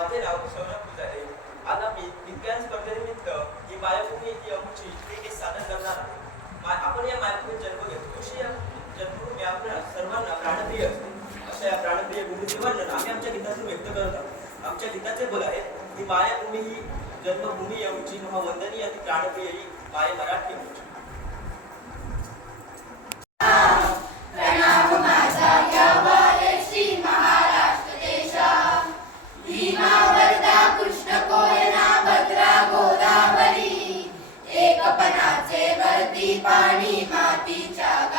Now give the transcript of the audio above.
माझे नाव शौनक पुजारे. आज आम्ही विज्ञान स्पर्धेनिमित्त ही मायाभूमी ही अमुची एक एक सादर करणार आहे. आपण या मायाभूमीत जन्म घेतो. कृषी या जन्मभूमी आपल्या सर्वांना प्राणप्रिय असते. अशा या प्राणप्रिय भूमीचे वर्णन आम्ही आमच्या गीतातून व्यक्त करत आहोत. आमच्या गीताचे बोल आहे ही मायाभूमी ही जन्मभूमी यमुची महावंदनीय ती प्राणप्रिय ही माय मराठी यमुची आम्ही मातीच्या